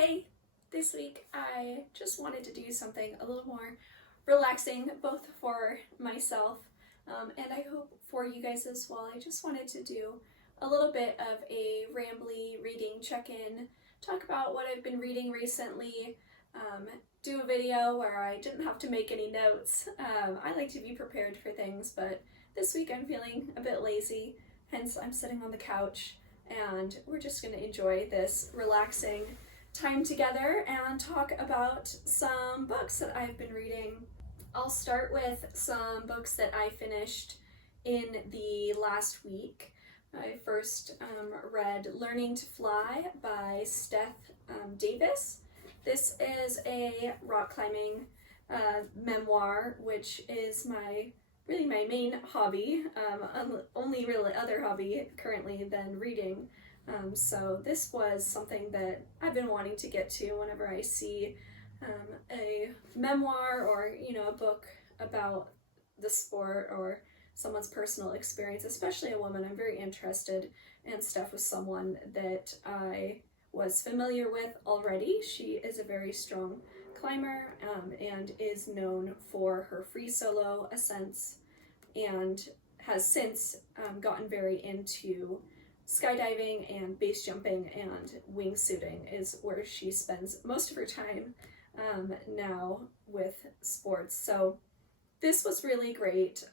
Hey, this week I just wanted to do something a little more relaxing, both for myself and I hope for you guys as well. I just wanted to do a little bit of a rambly reading check-in, talk about what I've been reading recently, do a video where I didn't have to make any notes. I like to be prepared for things, but this week I'm feeling a bit lazy, hence I'm sitting on the couch and we're just going to enjoy this relaxing time together and talk about some books that I've been reading. I'll start with some books that I finished in the last week. I first read Learning to Fly by Steph Davis. This is a rock climbing memoir, which is my main hobby, only really other hobby currently than reading. So this was something that I've been wanting to get to whenever I see a memoir or, a book about the sport or someone's personal experience, especially a woman. I'm very interested, and Steph was someone that I was familiar with already. She is a very strong climber and is known for her free solo ascents and has since gotten very into skydiving and base jumping, and wingsuiting is where she spends most of her time now with sports. So this was really great.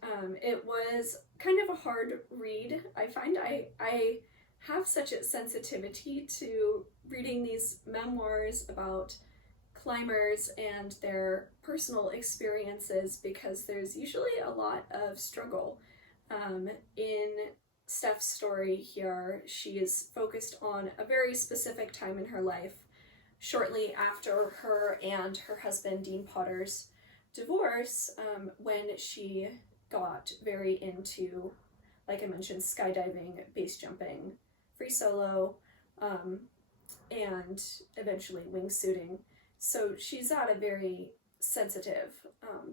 It was kind of a hard read. I find I have such a sensitivity to reading these memoirs about climbers and their personal experiences because there's usually a lot of struggle. In Steph's story here, she is focused on a very specific time in her life, shortly after her and her husband Dean Potter's divorce, when she got very into, like I mentioned, skydiving, base jumping, free solo, and eventually wingsuiting. So she's at a very sensitive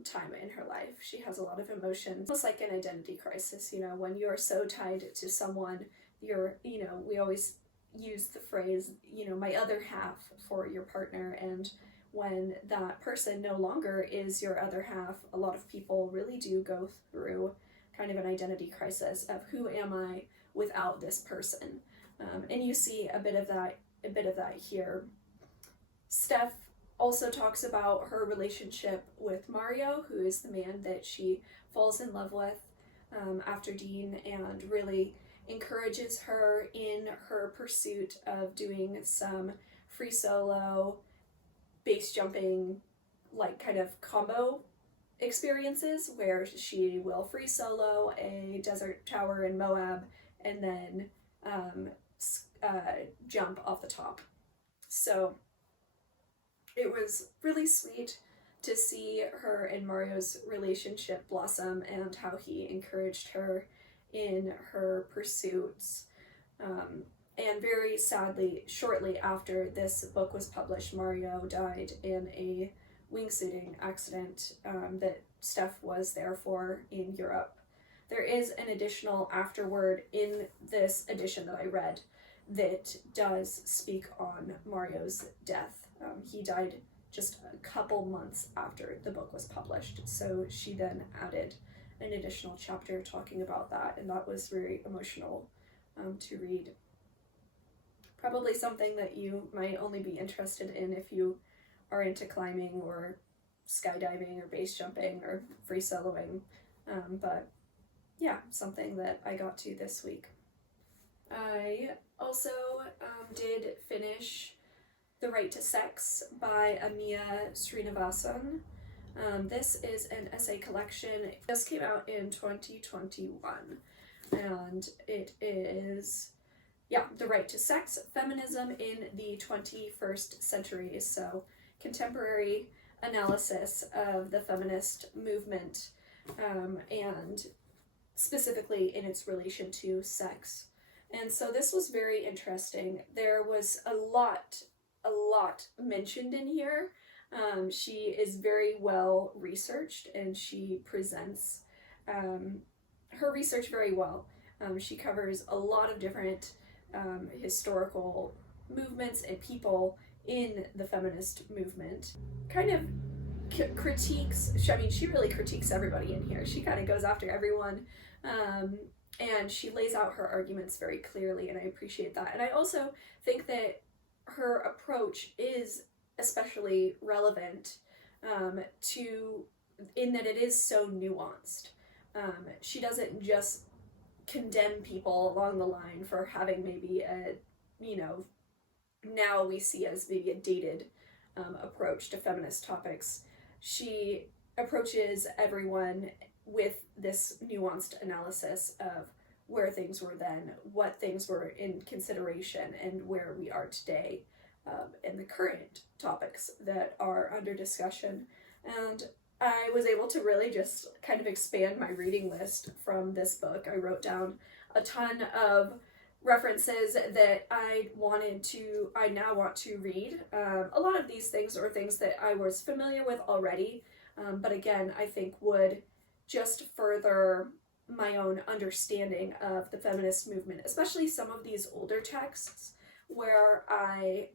time in her life. She has a lot of emotions, almost like an identity crisis, when you're so tied to someone, we always use the phrase, my other half for your partner, and when that person no longer is your other half, a lot of people really do go through kind of an identity crisis of who am I without this person, and you see a bit of that here. Steph also talks about her relationship with Mario, who is the man that she falls in love with after Dean, and really encourages her in her pursuit of doing some free solo, base jumping, like kind of combo experiences where she will free solo a desert tower in Moab and then jump off the top. So it was really sweet to see her and Mario's relationship blossom and how he encouraged her in her pursuits. And very sadly, shortly after this book was published, Mario died in a wingsuiting accident that Steph was there for in Europe. There is an additional afterword in this edition that I read that does speak on Mario's death. He died just a couple months after the book was published, so she then added an additional chapter talking about that, and that was very emotional to read. Probably something that you might only be interested in if you are into climbing or skydiving or base jumping or free soloing, but yeah, something that I got to this week. I also did finish The Right to Sex by Amia Srinivasan. This is an essay collection. It just came out in 2021, and it is, The Right to Sex, Feminism in the 21st Century. So contemporary analysis of the feminist movement, and specifically in its relation to sex. And so this was very interesting. There was a lot mentioned in here. She is very well researched, and she presents her research very well. She covers a lot of different historical movements and people in the feminist movement, kind of critiques, I mean, she really critiques everybody in here. She kind of goes after everyone, and she lays out her arguments very clearly, and I appreciate that. And I also think that her approach is especially relevant in that it is so nuanced. She doesn't just condemn people along the line for having maybe a, now we see as maybe a dated approach to feminist topics. She approaches everyone with this nuanced analysis of where things were then, what things were in consideration, and where we are today, and the current topics that are under discussion. And I was able to really just kind of expand my reading list from this book. I wrote down a ton of references that I now want to read. A lot of these things are things that I was familiar with already, but again, I think would just further my own understanding of the feminist movement, especially some of these older texts where I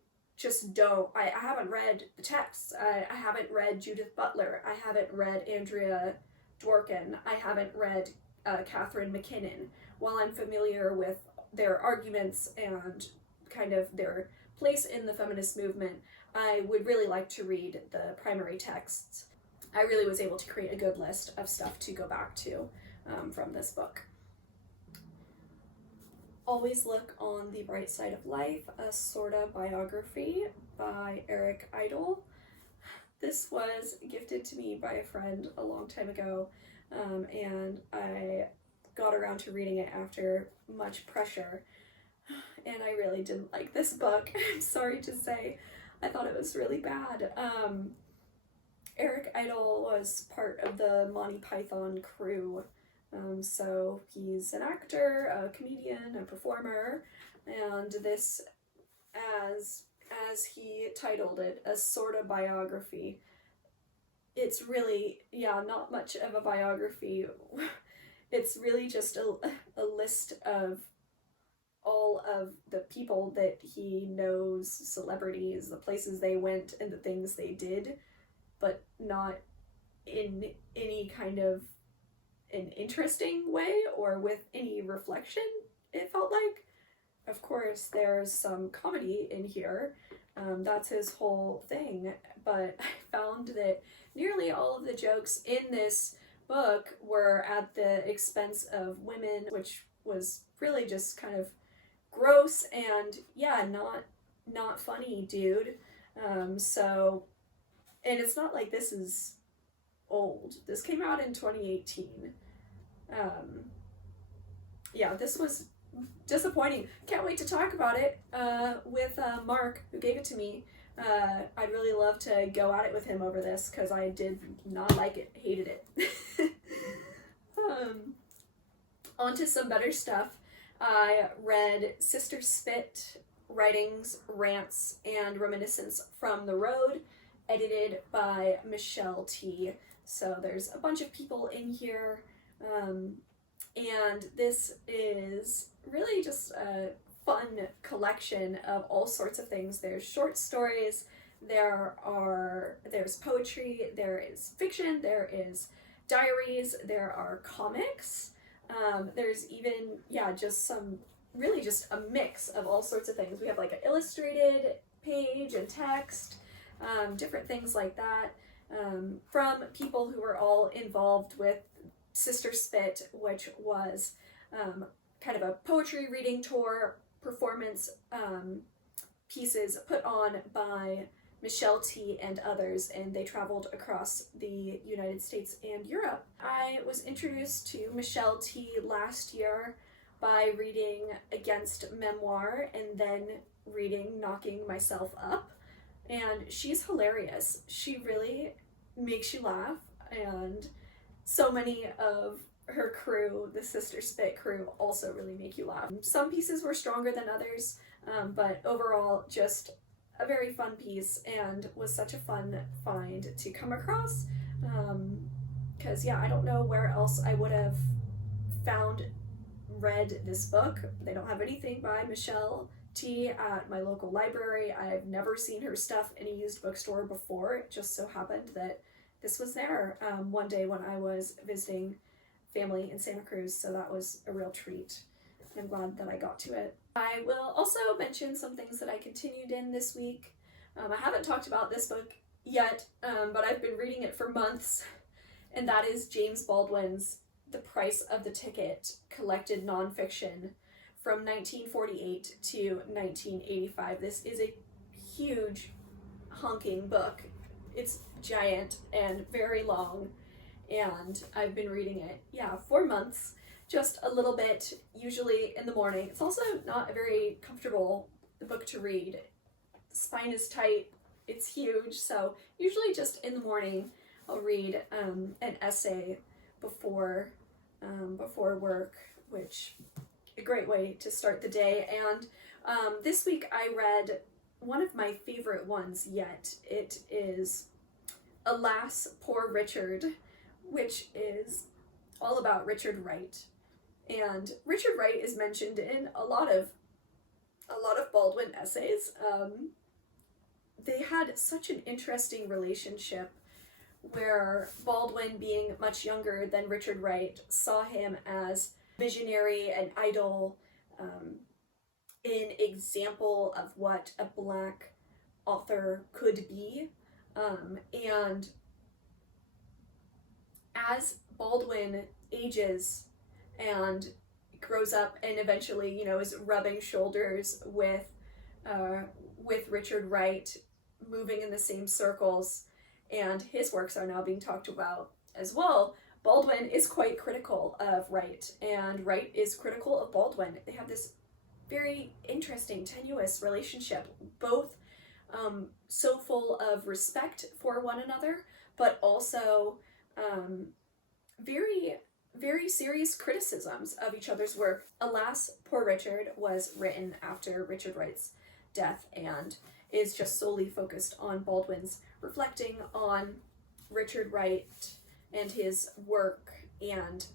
haven't read the texts. I haven't read Judith Butler. I haven't read Andrea Dworkin. I haven't read Catherine McKinnon. While I'm familiar with their arguments and kind of their place in the feminist movement, I would really like to read the primary texts. I really was able to create a good list of stuff to go back to from this book. Always Look on the Bright Side of Life, a sorta biography by Eric Idle. This was gifted to me by a friend a long time ago, and I got around to reading it after much pressure, and I really didn't like this book. I'm sorry to say. I thought it was really bad. Eric Idle was part of the Monty Python crew. So he's an actor, a comedian, a performer, and this, as he titled it, a sorta biography. It's really, not much of a biography. It's really just a list of all of the people that he knows, celebrities, the places they went, and the things they did, but not in any kind of an interesting way or with any reflection, it felt like. Of course, there's some comedy in here. That's his whole thing, but I found that nearly all of the jokes in this book were at the expense of women, which was really just kind of gross and not funny, dude. So, and it's not like this is old. This came out in 2018. This was disappointing. Can't wait to talk about it with Mark, who gave it to me. I'd really love to go at it with him over this, because I did not like it, hated it. On to some better stuff. I read Sister Spit, Writings, Rants, and Reminiscences from the Road, edited by Michelle T. So there's a bunch of people in here, and this is really just a fun collection of all sorts of things. There's short stories, there's poetry, there is fiction, there is diaries, there are comics, there's even, just a mix of all sorts of things. We have like an illustrated page and text, different things like that, from people who were all involved with Sister Spit, which was kind of a poetry reading tour performance pieces put on by Michelle T. and others, and they traveled across the United States and Europe. I was introduced to Michelle T. last year by reading Against Memoir and then reading Knocking Myself Up, and she's hilarious. She really makes you laugh, and so many of her crew, the Sister Spit crew, also really make you laugh. Some pieces were stronger than others, but overall just a very fun piece, and was such a fun find to come across, because I don't know where else I would have read this book. They don't have anything by Michelle tea at my local library. I've never seen her stuff in a used bookstore before. It just so happened that this was there one day when I was visiting family in Santa Cruz, so that was a real treat. I'm glad that I got to it. I will also mention some things that I continued in this week. I haven't talked about this book yet, but I've been reading it for months, and that is James Baldwin's The Price of the Ticket collected nonfiction from 1948 to 1985. This is a huge, honking book. It's giant and very long, and I've been reading it, for months, just a little bit, usually in the morning. It's also not a very comfortable book to read. The spine is tight, it's huge, so usually just in the morning I'll read an essay before work, which a great way to start the day. And this week I read one of my favorite ones yet. It is Alas, Poor Richard, which is all about Richard Wright. And Richard Wright is mentioned in a lot of Baldwin essays. They had such an interesting relationship where Baldwin, being much younger than Richard Wright, saw him as visionary and idol, an example of what a Black author could be. And as Baldwin ages and grows up and eventually, is rubbing shoulders with Richard Wright, moving in the same circles, and his works are now being talked about as well, Baldwin is quite critical of Wright, and Wright is critical of Baldwin. They have this very interesting, tenuous relationship, both so full of respect for one another, but also very, very serious criticisms of each other's work. Alas, Poor Richard was written after Richard Wright's death and is just solely focused on Baldwin's reflecting on Richard Wright and his work and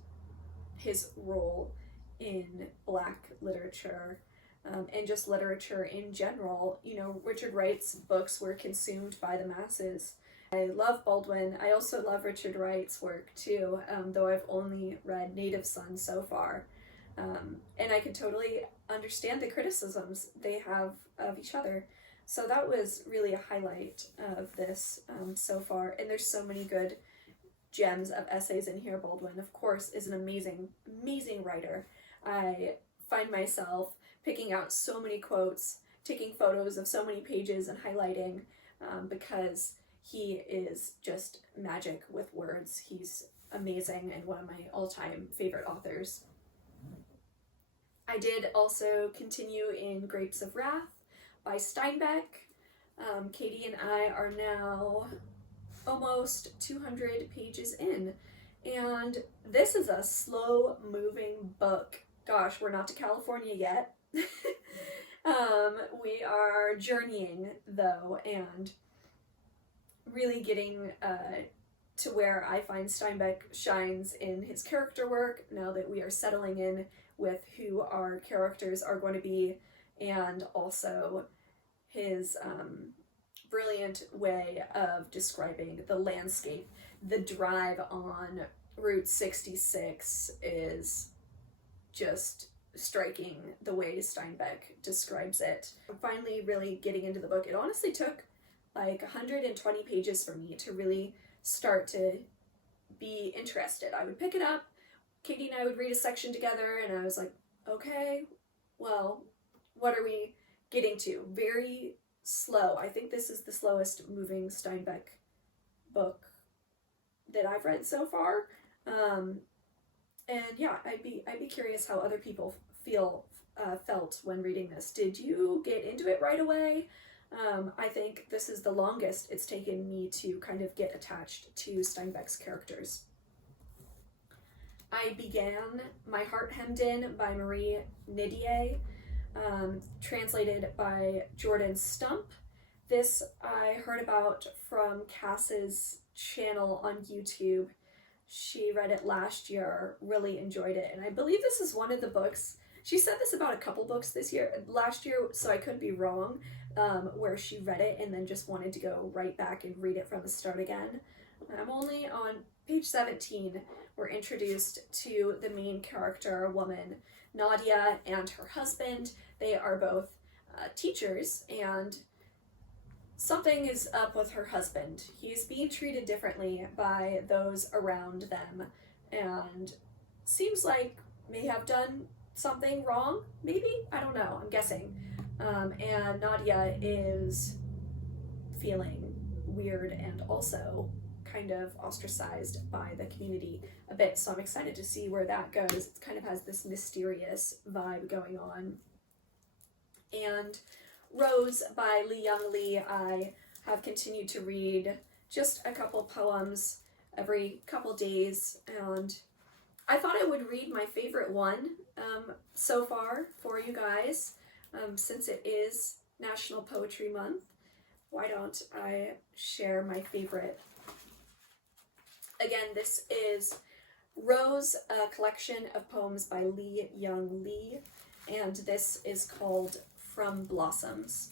his role in Black literature, and just literature in general. Richard Wright's books were consumed by the masses. I love Baldwin. I also love Richard Wright's work too, though I've only read Native Son so far. And I could totally understand the criticisms they have of each other. So that was really a highlight of this so far. And there's so many good gems of essays in here. Baldwin, of course, is an amazing, amazing writer. I find myself picking out so many quotes, taking photos of so many pages and highlighting, because he is just magic with words. He's amazing and one of my all-time favorite authors. I did also continue in Grapes of Wrath by Steinbeck. Katie and I are now almost 200 pages in, and this is a slow-moving book. Gosh, we're not to California yet. We are journeying, though, and really getting to where I find Steinbeck shines in his character work, now that we are settling in with who our characters are going to be, and also his brilliant way of describing the landscape. The drive on Route 66 is just striking, the way Steinbeck describes it. I'm finally really getting into the book. It honestly took like 120 pages for me to really start to be interested. I would pick it up, Katie and I would read a section together, and I was like, okay, well, what are we getting to? Very slow. I think this is the slowest moving Steinbeck book that I've read so far. And yeah, I'd be curious how other people felt when reading this. Did you get into it right away? I think this is the longest it's taken me to kind of get attached to Steinbeck's characters. I began My Heart Hemmed In by Marie Ndiaye, translated by Jordan Stump. This I heard about from Cass's channel on YouTube. She read it last year, really enjoyed it, and I believe this is one of the books She said this about a couple books last year, so I could be wrong, where she read it and then just wanted to go right back and read it from the start again. I'm only on page 17. We're introduced to the main character, a woman, Ndiaye, and her husband. They are both teachers, and something is up with her husband. He's being treated differently by those around them, and seems like may have done something wrong, maybe? I don't know, I'm guessing. And Ndiaye is feeling weird and also kind of ostracized by the community a bit, so I'm excited to see where that goes. It kind of has this mysterious vibe going on. And Rose by Li-Young Lee, I have continued to read just a couple poems every couple days, and I thought I would read my favorite one so far for you guys, since it is National Poetry Month. Why don't I share my favorite? Again, this is Rose, a collection of poems by Li-Young Lee, and this is called From Blossoms.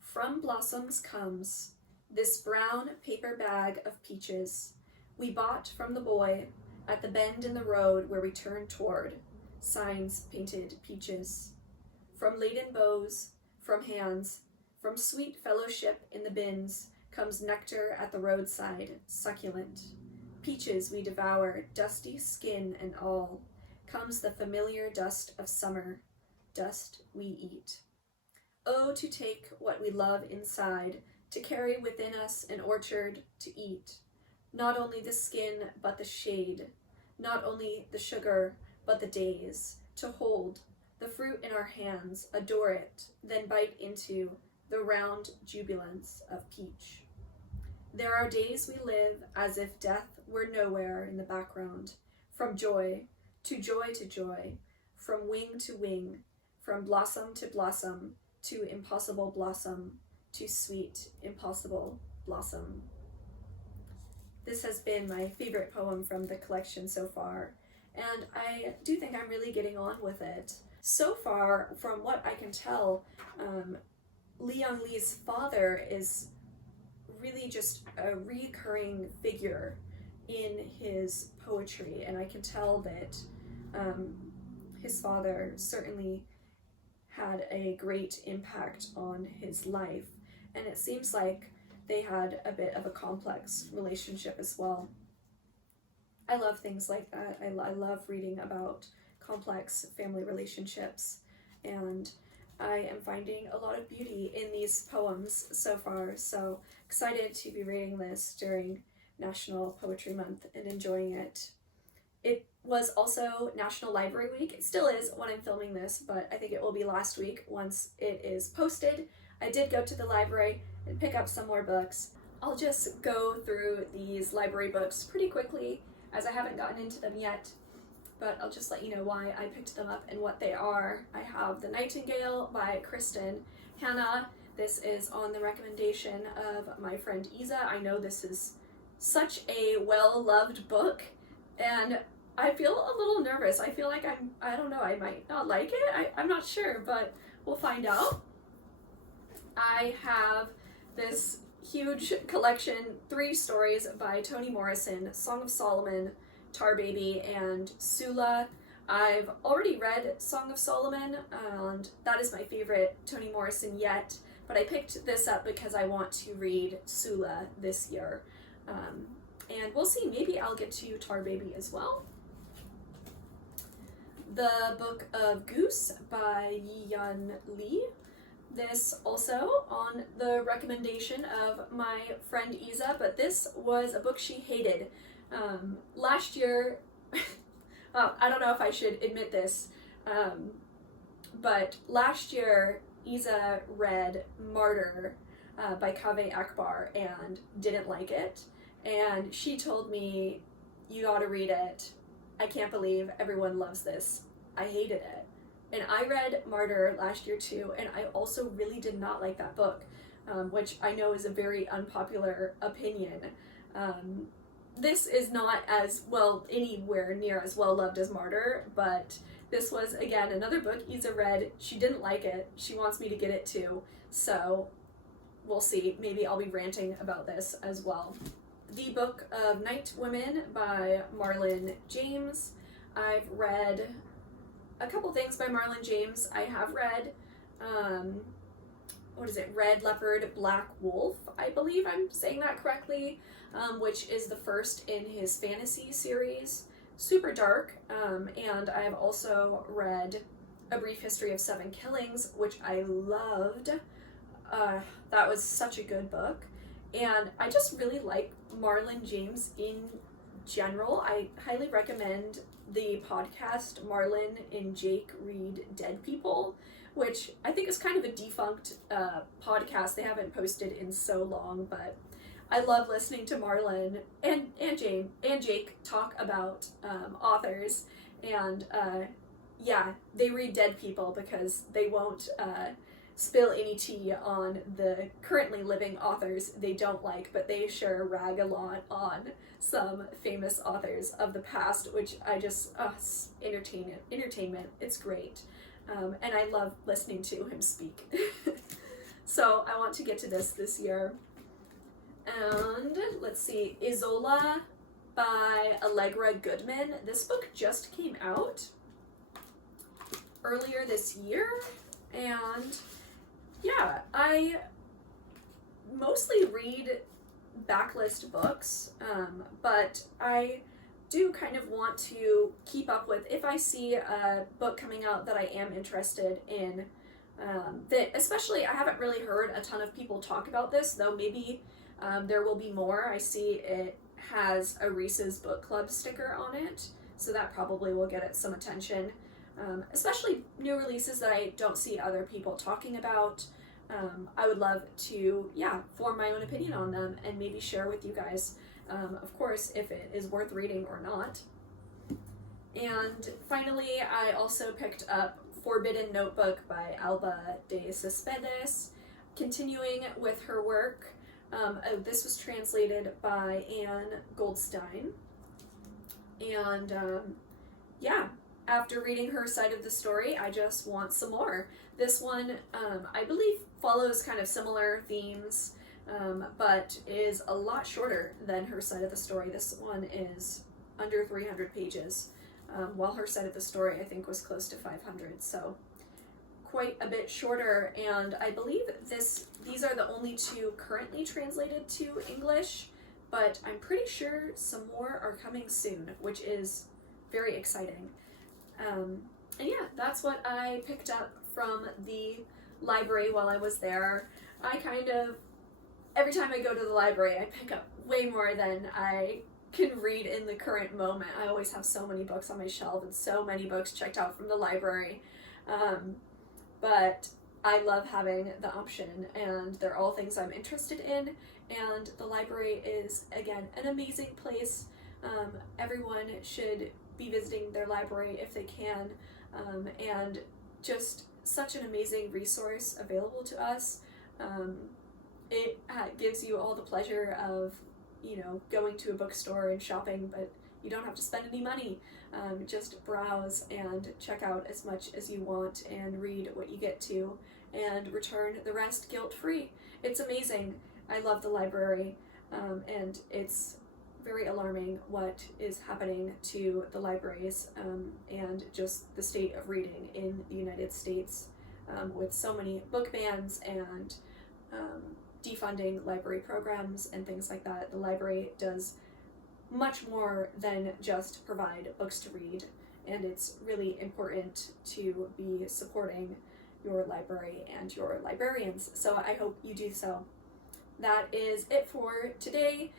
From blossoms comes this brown paper bag of peaches we bought from the boy at the bend in the road where we turned toward, signs painted peaches. From laden bows, from hands, from sweet fellowship in the bins comes nectar at the roadside, succulent. Peaches we devour, dusty skin and all, comes the familiar dust of summer, dust we eat. Oh, to take what we love inside, to carry within us an orchard to eat. Not only the skin, but the shade, not only the sugar, but the days, to hold the fruit in our hands, adore it, then bite into the round jubilance of peach. There are days we live as if death were nowhere in the background, from joy to joy to joy, from wing to wing, from blossom to impossible blossom, to sweet, impossible blossom. This has been my favorite poem from the collection so far, and I do think I'm really getting on with it. So far, from what I can tell, Li-Young Lee's father is really just a recurring figure in his poetry, and I can tell that his father certainly had a great impact on his life, and it seems like they had a bit of a complex relationship as well. I love things like that. I love reading about complex family relationships, and I am finding a lot of beauty in these poems so far, so excited to be reading this during National Poetry Month and enjoying it. It was also National Library Week. It still is when I'm filming this, but I think it will be last week once it is posted. I did go to the library and pick up some more books. I'll just go through these library books pretty quickly as I haven't gotten into them yet, but I'll just let you know why I picked them up and what they are. I have The Nightingale by Kristin. Hannah, this is on the recommendation of my friend Isa. I know this is such a well-loved book, and I feel a little nervous. I feel like I don't know, I might not like it. I'm not sure, but we'll find out. I have this huge collection, 3 stories by Toni Morrison, Song of Solomon, Tar Baby, and Sula. I've already read Song of Solomon, and that is my favorite Toni Morrison yet, but I picked this up because I want to read Sula this year. And we'll see, maybe I'll get to Tar Baby as well. The Book of Goose by Li-Young Lee. This also on the recommendation of my friend Isa, but this was a book she hated. Last year, I don't know if I should admit this, but last year Isa read Martyr by Kaveh Akbar and didn't like it, and she told me, you gotta read it. I can't believe everyone loves this. I hated it. And I read Martyr last year too, and I also really did not like that book, which I know is a very unpopular opinion. This is not as well, anywhere near as well loved as Martyr, but this was, again, another book Isa read. She didn't like it. She wants me to get it too. So we'll see. Maybe I'll be ranting about this as well. The Book of Night Women by Marlon James. I've read a couple things by Marlon James. I have read, Red Leopard, Black Wolf. I believe I'm saying that correctly, which is the first in his fantasy series. Super dark, and I have also read A Brief History of Seven Killings, which I loved. That was such a good book, and I just really like Marlon James in general. I highly recommend the podcast Marlon and Jake Read Dead People, which I think is kind of a defunct podcast. They haven't posted in so long, but I love listening to Marlon and Jake talk about authors, and yeah, they read dead people because they won't spill any tea on the currently living authors they don't like, but they sure rag a lot on some famous authors of the past, which I just, entertainment, it's great. And I love listening to him speak. So I want to get to this year. And let's see, Isola by Allegra Goodman. This book just came out earlier this year, and yeah, I mostly read backlist books, but I do kind of want to keep up with, if I see a book coming out that I am interested in, that especially, I haven't really heard a ton of people talk about this, though maybe there will be more. I see it has a Reese's Book Club sticker on it, so that probably will get it some attention, especially new releases that I don't see other people talking about. I would love to, form my own opinion on them and maybe share with you guys, of course, if it is worth reading or not. And finally, I also picked up Forbidden Notebook by Alba de Cespedes, continuing with her work. This was translated by Anne Goldstein, and after reading her side of the story, I just want some more. This one, I believe, follows kind of similar themes, but is a lot shorter than her side of the story. This one is under 300 pages, while her side of the story, I think, was close to 500, so quite a bit shorter, and I believe these are the only two currently translated to English, but I'm pretty sure some more are coming soon, which is very exciting. And yeah, that's what I picked up from the library while I was there. Every time I go to the library, I pick up way more than I can read in the current moment. I always have so many books on my shelf and so many books checked out from the library. But I love having the option, and they're all things I'm interested in, and the library is, again, an amazing place. Everyone should be visiting their library if they can, and just such an amazing resource available to us. It gives you all the pleasure of, going to a bookstore and shopping, but you don't have to spend any money. Just browse and check out as much as you want and read what you get to and return the rest guilt-free. It's amazing. I love the library, and it's very alarming what is happening to the libraries and just the state of reading in the United States, with so many book bans and defunding library programs and things like that. The library does much more than just provide books to read, and it's really important to be supporting your library and your librarians, so I hope you do so. That is it for today.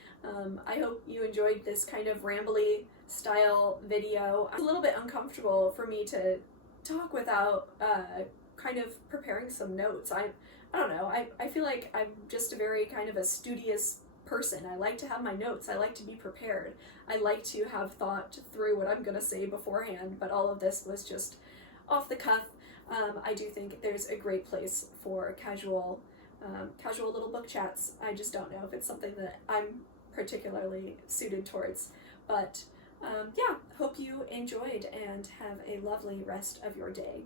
I hope you enjoyed this kind of rambly style video. It's a little bit uncomfortable for me to talk without kind of preparing some notes. I don't know, I feel like I'm just a very kind of a studious person. I like to have my notes. I like to be prepared. I like to have thought through what I'm going to say beforehand, but all of this was just off the cuff. I do think there's a great place for casual little book chats. I just don't know if it's something that I'm particularly suited towards, but yeah, hope you enjoyed and have a lovely rest of your day.